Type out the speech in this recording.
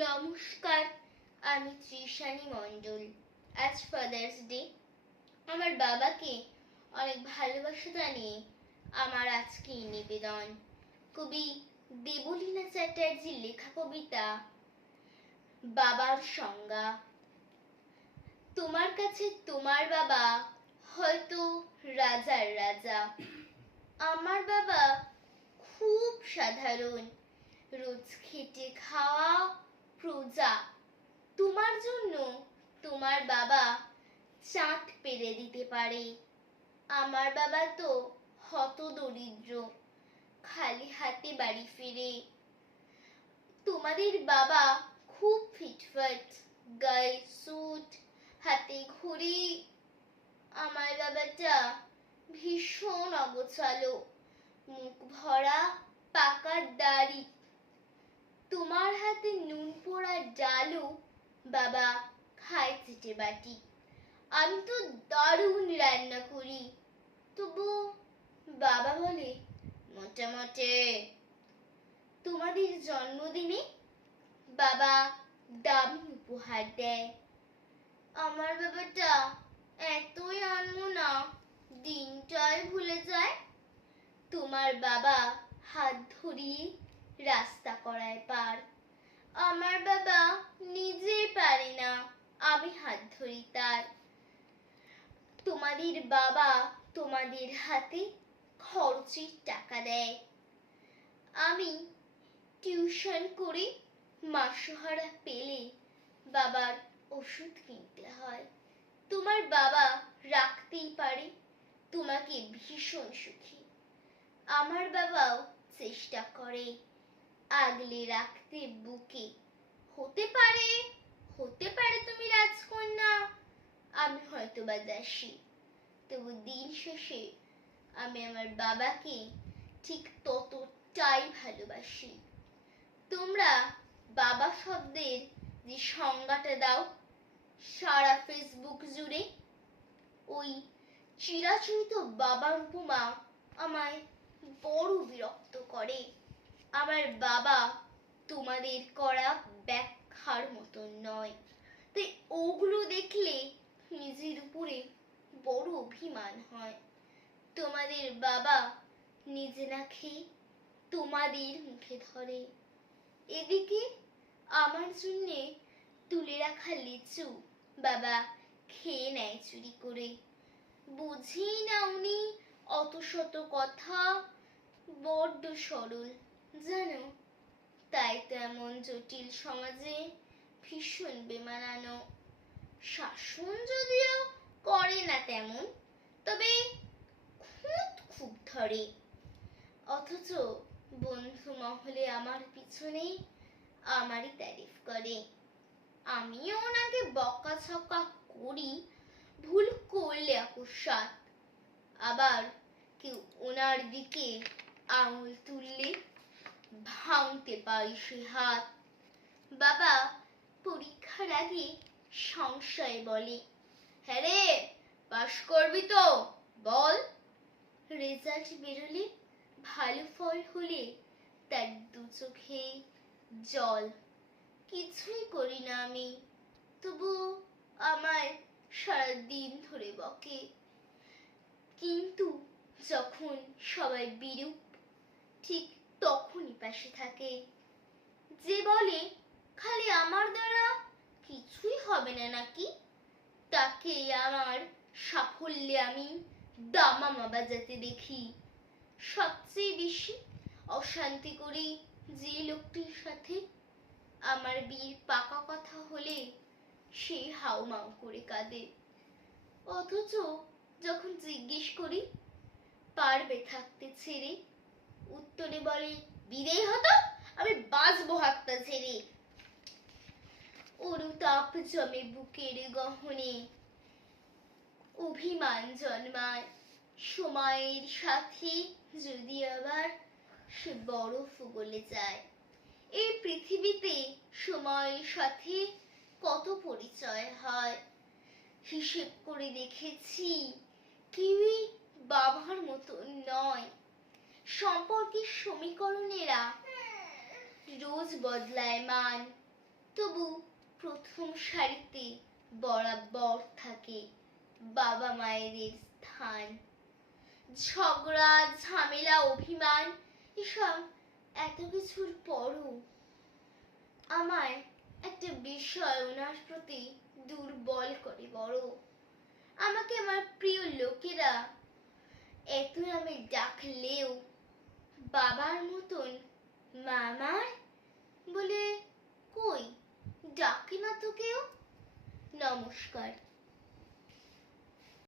নমস্কার, আমি তৃষানী মণ্ডল। আজ ফাদার্স ডে। আমার বাবাকে অনেক ভালোবাসা জানিয়ে আমার আজকে নিবেদন। কবি দেবলীনা চ্যাটার্জির লেখা কবিতা বাবার সংজ্ঞা। তোমার কাছে তোমার বাবা হয়তো রাজার রাজা, আমার বাবা খুব সাধারণ, রোজ খেটে খাওয়া প্রজা। তোমার জন্য তোমার বাবা চাঁদ পেরে দিতে পারে, আমার বাবা তো হতদরিদ্র, খালি হাতে বাড়ি ফিরে। তোমাদের বাবা খুব ফিটফাট, গায়ে স্যুট, হাতে ঘড়ি, আমার বাবাটা ভীষণ অগোছালো, মুখ ভরা পাকা দাড়ি। তোমার হাতে নুন পোড়া ডালও বাবা খায় চেটে বাটি। আমি তো দারুণ রান্না করি, তবু বাবা বলে মোটামুটি। তোমাদের জন্মদিনে বাবা দামি উপহার দেয়, আমার বাবাটা এতই আনমনা দিনটাই ভুলে যায়। তোমার বাবা হাত ধরিয়ে রাস্তা করায় পার, আমার বাবা নিজেই পারে না, আমি হাত ধরি তার। তোমাদের বাবা তোমাদের হাতে খরচের টাকা দেয়, আমি টিউশন করে মাসোহারা পেলে বাবার ওষুধ কিনতে হয়। তোমার বাবা রাখতেই পারে তোমাকে ভীষণ সুখী, আমার বাবাও চেষ্টা করে আগলে রাখতে বুকে। হতে পারে তুমি রাজকন্যা, আমি হয়তো বা দাসী, তবু দিন শেষে আমি আমার বাবাকে ঠিক ততটাই ভালোবাসি। তোমরা বাবা শব্দের যে সংজ্ঞাটা দাও সারা ফেসবুক জুড়ে, ওই চিরাচরিত বাবার উপমা আমায় বড় বিরক্ত করে। আমার বাবা তোমাদের করা ব্যাখ্যার মতন নয়, তাই ওগুলো দেখলে নিজের উপরে বড় অভিমান হয়। তোমাদের বাবা নিজে না খেয়ে তোমাদের মুখে ধরে, এদিকে আমার জন্যে তুলে রাখা লিচু বাবা খেয়ে নেয় চুরি করে। বুঝেই না উনি অত শত কথা, বড্ড সরল জানো, তাই তো এমন জটিল সমাজে ভীষণ বেমানানো। শাসন যদিও করে না তেমন, তবে খুব ধরে। অথচ বন্ধু মহলে আমার পিছনে আমারই তারিফ করে। আমিও ওনাকে বকাঝকা করি ভুল করলে অকস্মাৎ, আবার কেউ ওনার দিকে আঙুল তুললে ভাঙতে পারি সে হাত। বাবা পরীক্ষার আগে সংশয়ে বলে, হ্যাঁ রে পাশ করবি তো বল। রেজাল্ট বেরোলে ভালো ফল হলে তার দু চোখে জল। কিছুই করি না আমি, তবু আমায় সারাদিন ধরে বকে। কিন্তু যখন সবাই বিরূপ ঠিক তখনই পাশে থাকে, যে বলে খালি আমার দ্বারা কিছুই হবে না নাকি, তাকে আমার সাফল্যে আমি দামামা বাজাতে দেখি। সবচেয়ে বেশি অশান্তি করি যে লোকটির সাথে, আমার বিয়ের পাকা কথা হলে সে হাউমাউ করে কাঁদে। অথচ যখন জিজ্ঞেস করি পারবে থাকতে ছেড়ে, উত্তরে বলে বিদেয় হতো আমি বাঁচবো হাতটা ছেড়ে। অনুতাপ জমে বুকের গহনে, অভিমান জন্মায় সময়ের সাথে, যদি আবার সে বরফ গলে যায়। এই পৃথিবীতে সময়ের সাথে কত পরিচয় হয়, হিসেব করে দেখেছি কেউই বাবার মতো নয়। সম্পর্কের সমীকরণেরা রোজ বদলায় মান, তবু প্রথম সারিতে বরাবর থাকে বাবা মায়েদের স্থান। ঝগড়া, ঝামেলা, অভিমান এসব এত কিছুর পরও আমায় একটা বিষয় ওনার প্রতি দুর্বল করে বড়। আমাকে আমার প্রিয় লোকেরা এত নামে ডাকলেও বাবার মতন মামার বলে কই ডাকে না তো কেউ। নমস্কার।